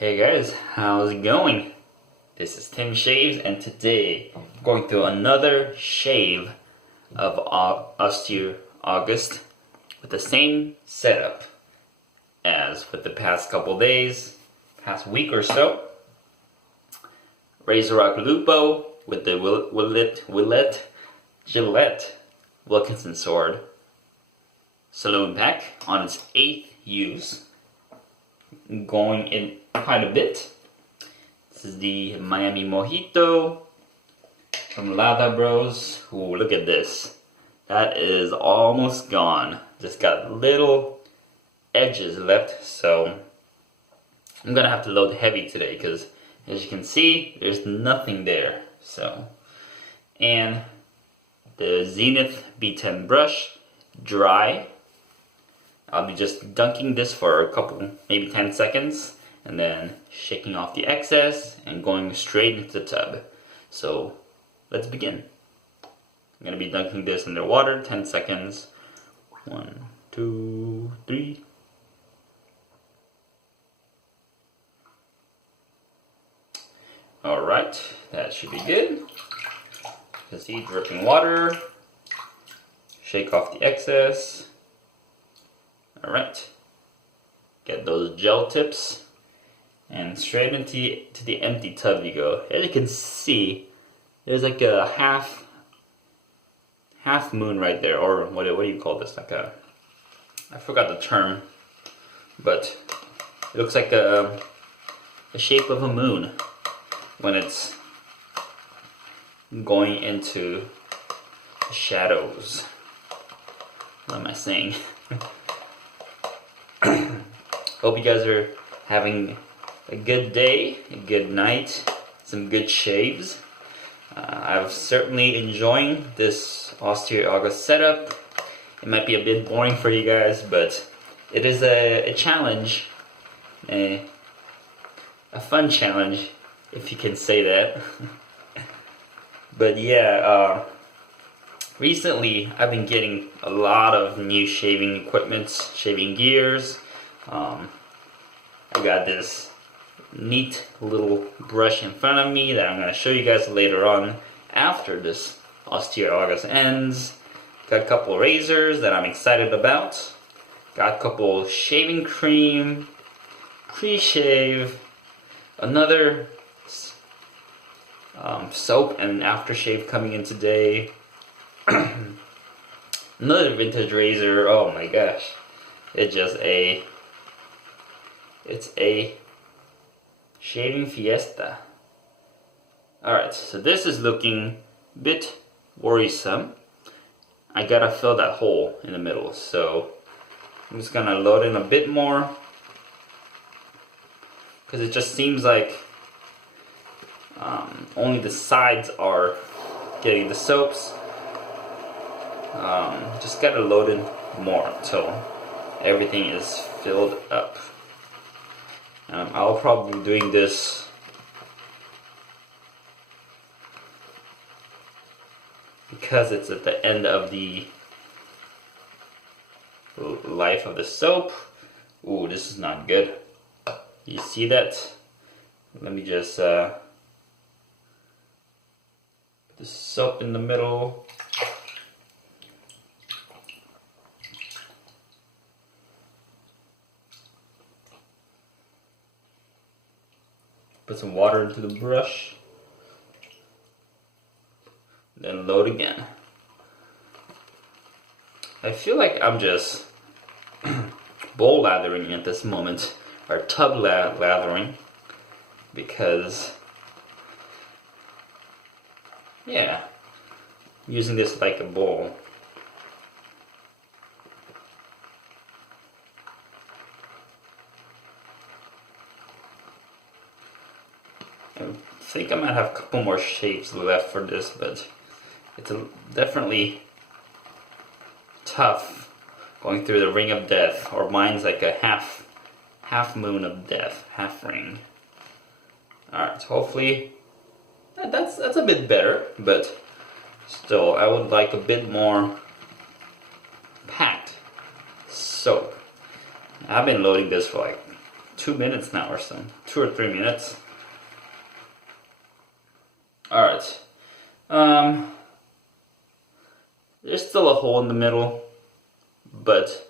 Hey guys, how's it going? This is Tim Shaves, and today I'm going through another shave of Austere August with the same setup as with the past couple days, past week or so. Razorock Lupo with the Gillette Wilkinson sword. Saloon pack on its 8th use. Going in quite a bit. This is the Miami Mojito from Lather Bros. Ooh, look at this. That is almost gone. Just got little edges left, so I'm gonna have to load heavy today because, as you can see, there's nothing there. So, and the Zenith B10 brush, dry. I'll be just dunking this for a couple, maybe 10 seconds, and then shaking off the excess and going straight into the tub. So let's begin. I'm gonna be dunking this under water, 10 seconds. 1, 2, 3. Alright, that should be good. You can see dripping water. Shake off the excess. Alright, get those gel tips and straight into the empty tub you go. As you can see, there's like a half moon right there, or what do you call this? Like a, I forgot the term, but it looks like the shape of a moon when it's going into the shadows. What am I saying? Hope you guys are having a good day, a good night, some good shaves. I'm certainly enjoying this Austere August setup. It might be a bit boring for you guys, but it is a challenge, a fun challenge, if you can say that. But yeah, recently I've been getting a lot of new shaving equipment, shaving gears. I got this neat little brush in front of me that I'm going to show you guys later on after this Austere August ends. Got a couple razors that I'm excited about. Got a couple shaving cream, pre-shave, another soap and aftershave coming in today. Another vintage razor. Oh my gosh, it's a shaving fiesta. Alright, so this is looking a bit worrisome. I gotta fill that hole in the middle, so I'm just gonna load in a bit more because it just seems like only the sides are getting the soaps. Just gotta load in more until everything is filled up. I'll probably be doing this because it's at the end of the life of the soap. Ooh, this is not good. You see that? Let me just put the soap in the middle. Put some water into the brush, then load again. I feel like I'm just bowl lathering at this moment, or tub lathering, because, yeah, I'm using this like a bowl. I think I might have a couple more shaves left for this, but it's definitely tough going through the ring of death, or mine's like a half moon of death, half ring. Alright, so hopefully that's a bit better, but still I would like a bit more packed soap. I've been loading this for like 2 minutes now or so. 2 or 3 minutes. Alright. There's still a hole in the middle, but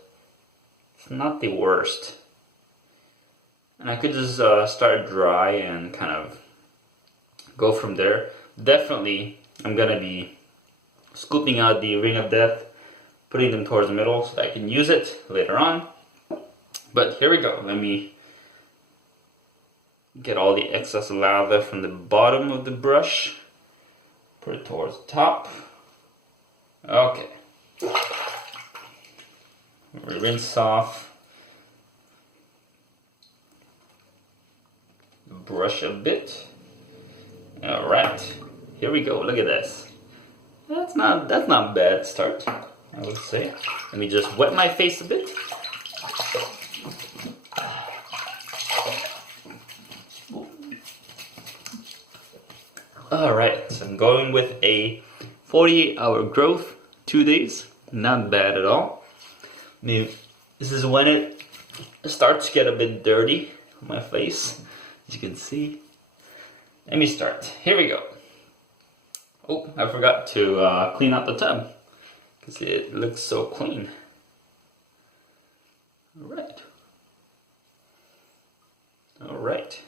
it's not the worst. And I could just start dry and kind of go from there. Definitely, I'm gonna be scooping out the Ring of Death, putting them towards the middle so that I can use it later on. But here we go. Let me get all the excess lather from the bottom of the brush. Put it towards the top. Okay. Rinse off the brush a bit. Alright. Here we go. Look at this. That's not a bad start, I would say. Let me just wet my face a bit. Alright, so I'm going with a 48-hour growth, 2 days. Not bad at all. I mean, this is when it starts to get a bit dirty on my face, as you can see. Let me start. Here we go. Oh, I forgot to clean out the tub because it looks so clean. Alright. Alright.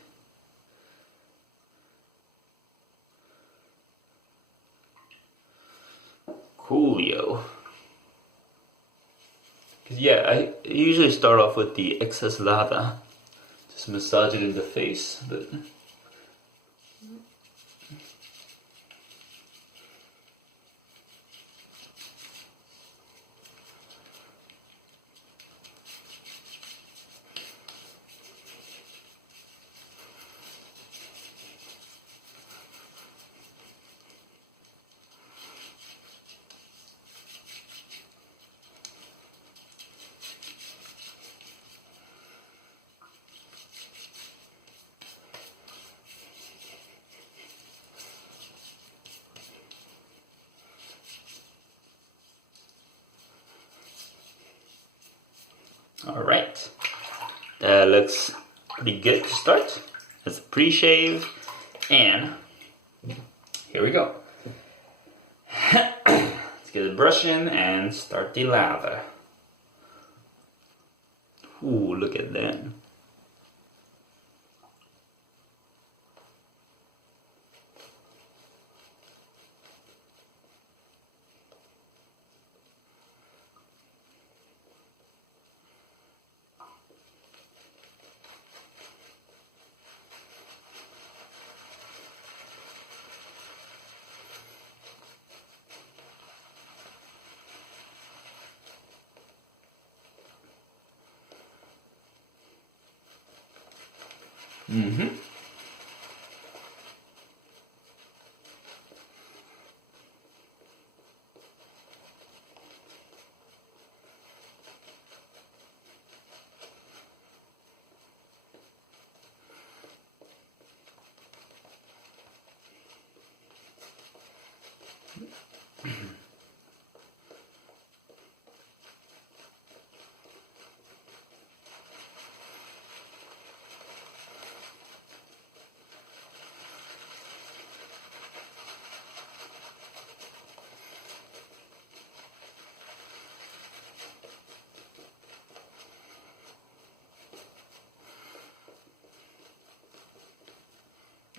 Coolio. Because yeah, I usually start off with the excess lather. Just massage it in the face, but alright, that looks pretty good to start. It's a pre-shave, and here we go. Let's get the brush in and start the lather. Ooh, look at that. Mm-hmm.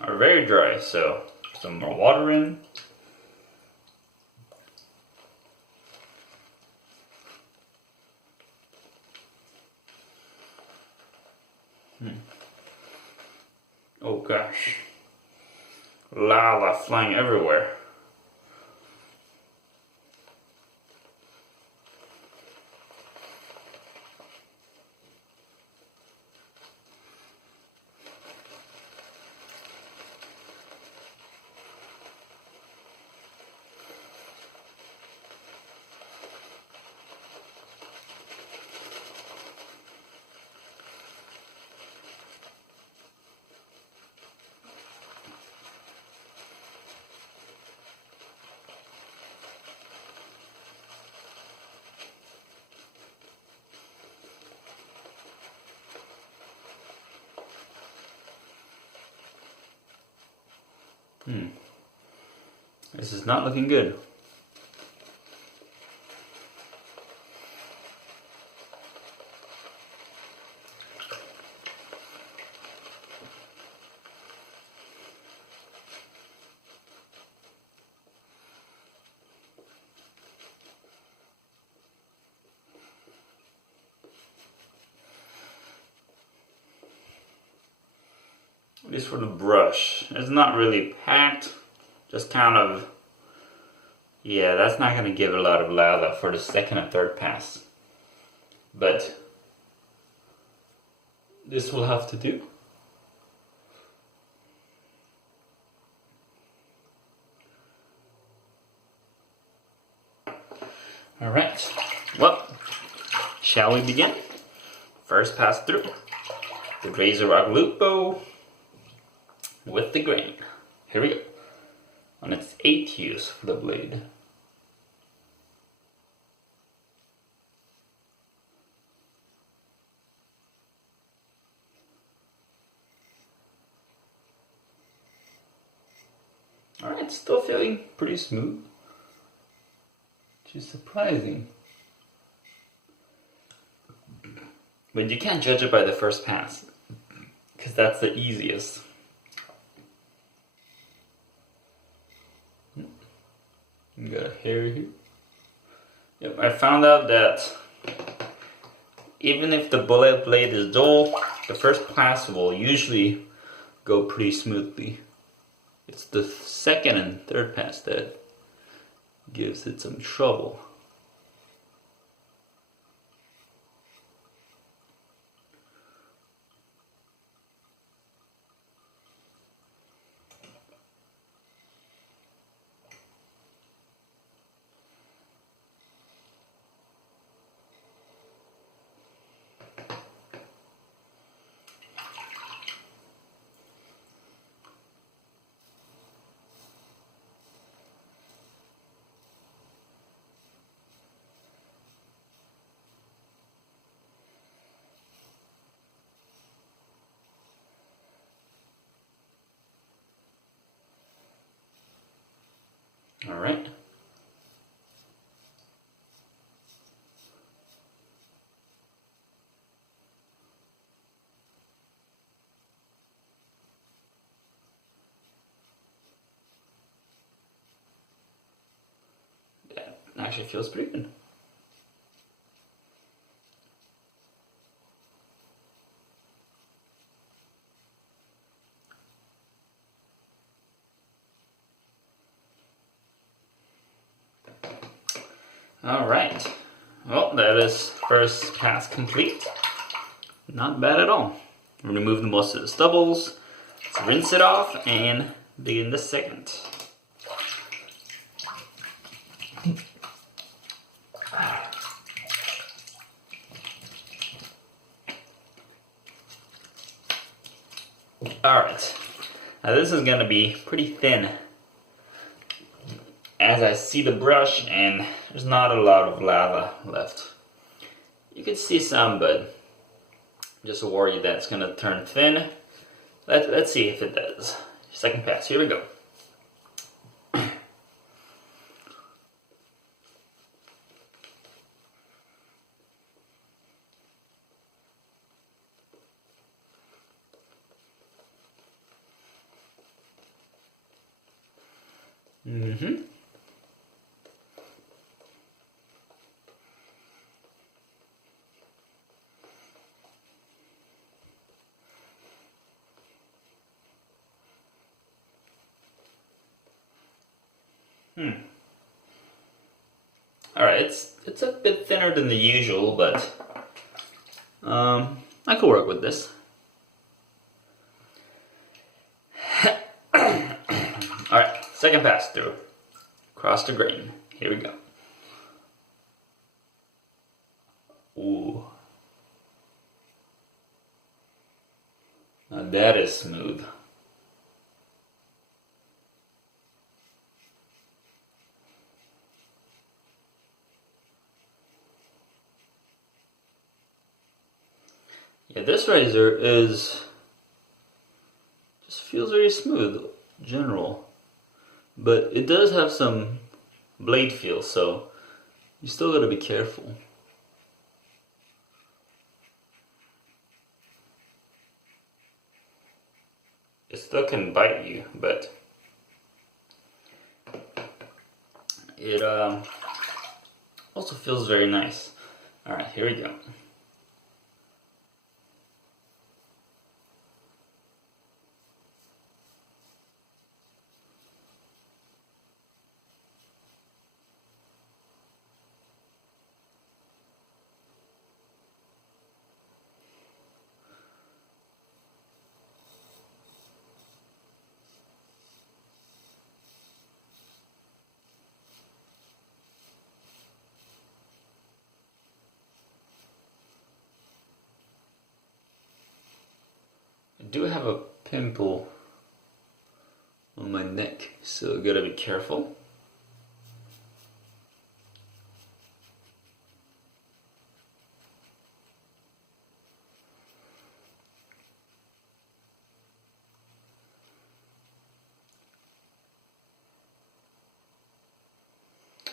Are very dry, so some more water in. Oh gosh, lava flying everywhere. This is not looking good. At least for the brush, it's not really packed, just kind of, yeah, that's not going to give a lot of lather for the second and third pass, but this will have to do. Alright, well, shall we begin? First pass through, the Razorock Lupo with the grain. Here we go. On its 8th use for the blade. Alright, still feeling pretty smooth, which is surprising. But you can't judge it by the first pass, because that's the easiest. You got a hair here. Yep, I found out that even if the bullet blade is dull, the first pass will usually go pretty smoothly. It's the second and third pass that gives it some trouble. All right. That actually feels pretty good. Alright, well, that is first pass complete. Not bad at all. Remove most of the stubbles, let's rinse it off, and begin the second. Alright, now this is going to be pretty thin, as I see the brush and there's not a lot of lather left. You can see some, but just a worry that it's going to turn thin. Let's see if it does. Second pass, here we go. Alright, it's a bit thinner than the usual, but I could work with this. Alright, second pass through. Across the grain. Here we go. Ooh. Now that is smooth. Yeah, this razor just feels very smooth, general. but it does have some blade feel, so you still gotta be careful. It still can bite you, but it also feels very nice. Alright, here we go. I do have a pimple on my neck, so gotta be careful.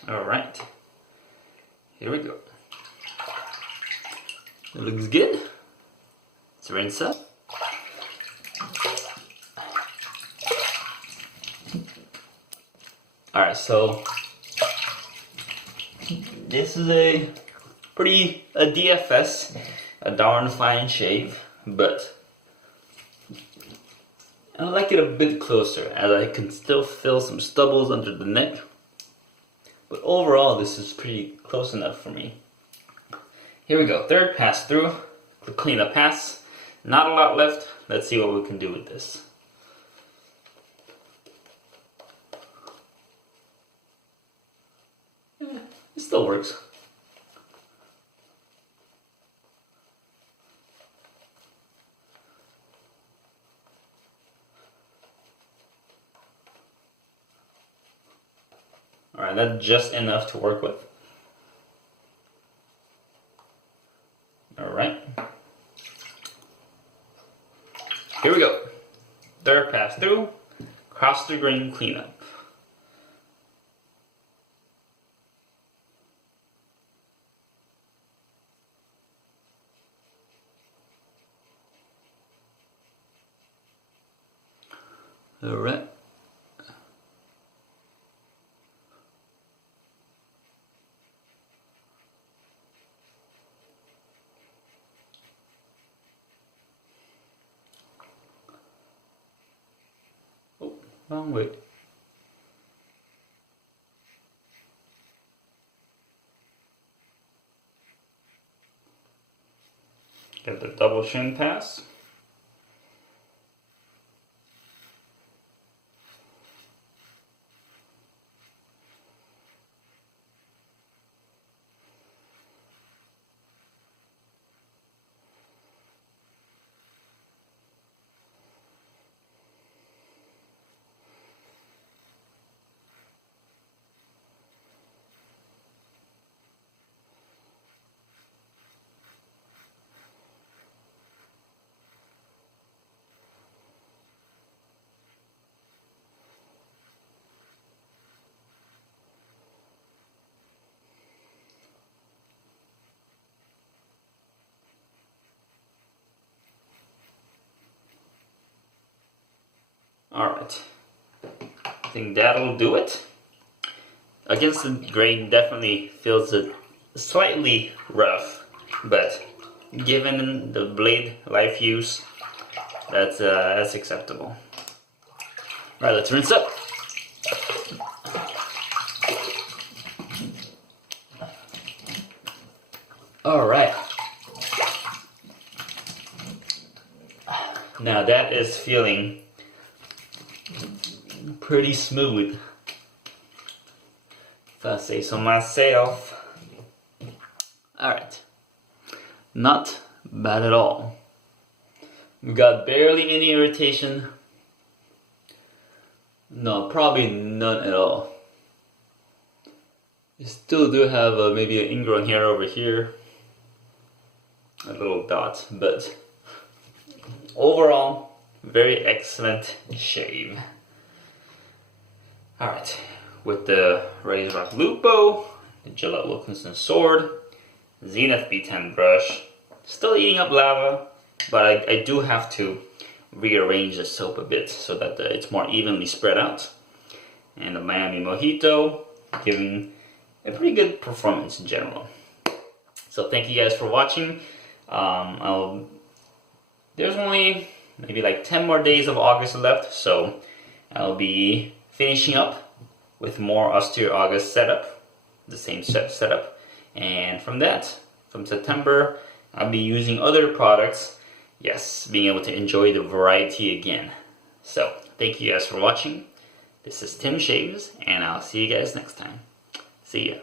Alright, here we go. It looks good. Let's rinse up. Alright, so this is a DFS, a darn fine shave, but I like it a bit closer as I can still feel some stubbles under the neck. But overall, this is pretty close enough for me. Here we go, third pass through, the cleanup pass. Not a lot left. Let's see what we can do with this. It still works. Alright, that's just enough to work with. Alright. Here we go. Third pass through, cross the grain cleanup. Alright. Oh, wrong way. Get the double chin pass. Alright, I think that'll do it. Against the grain definitely feels it slightly rough, but given the blade life use, that's acceptable. Alright, let's rinse up. Alright. Now that is feeling pretty smooth, if I say so myself. Alright, not bad at all. We got barely any irritation. No, probably none at all. You still do have maybe an ingrown hair over here, a little dot, but overall, very excellent shave. Alright, with the Razorock Lupo, the Gillette Wilkinson sword, Zenith B10 brush, still eating up lava, but I do have to rearrange the soap a bit so that it's more evenly spread out. And the Miami Mojito, giving a pretty good performance in general. So thank you guys for watching. There's only maybe like 10 more days of August left, so I'll be finishing up with more Austere August setup, the same setup. And from September, I'll be using other products. Yes, being able to enjoy the variety again. So, thank you guys for watching. This is Tim Shaves, and I'll see you guys next time. See ya.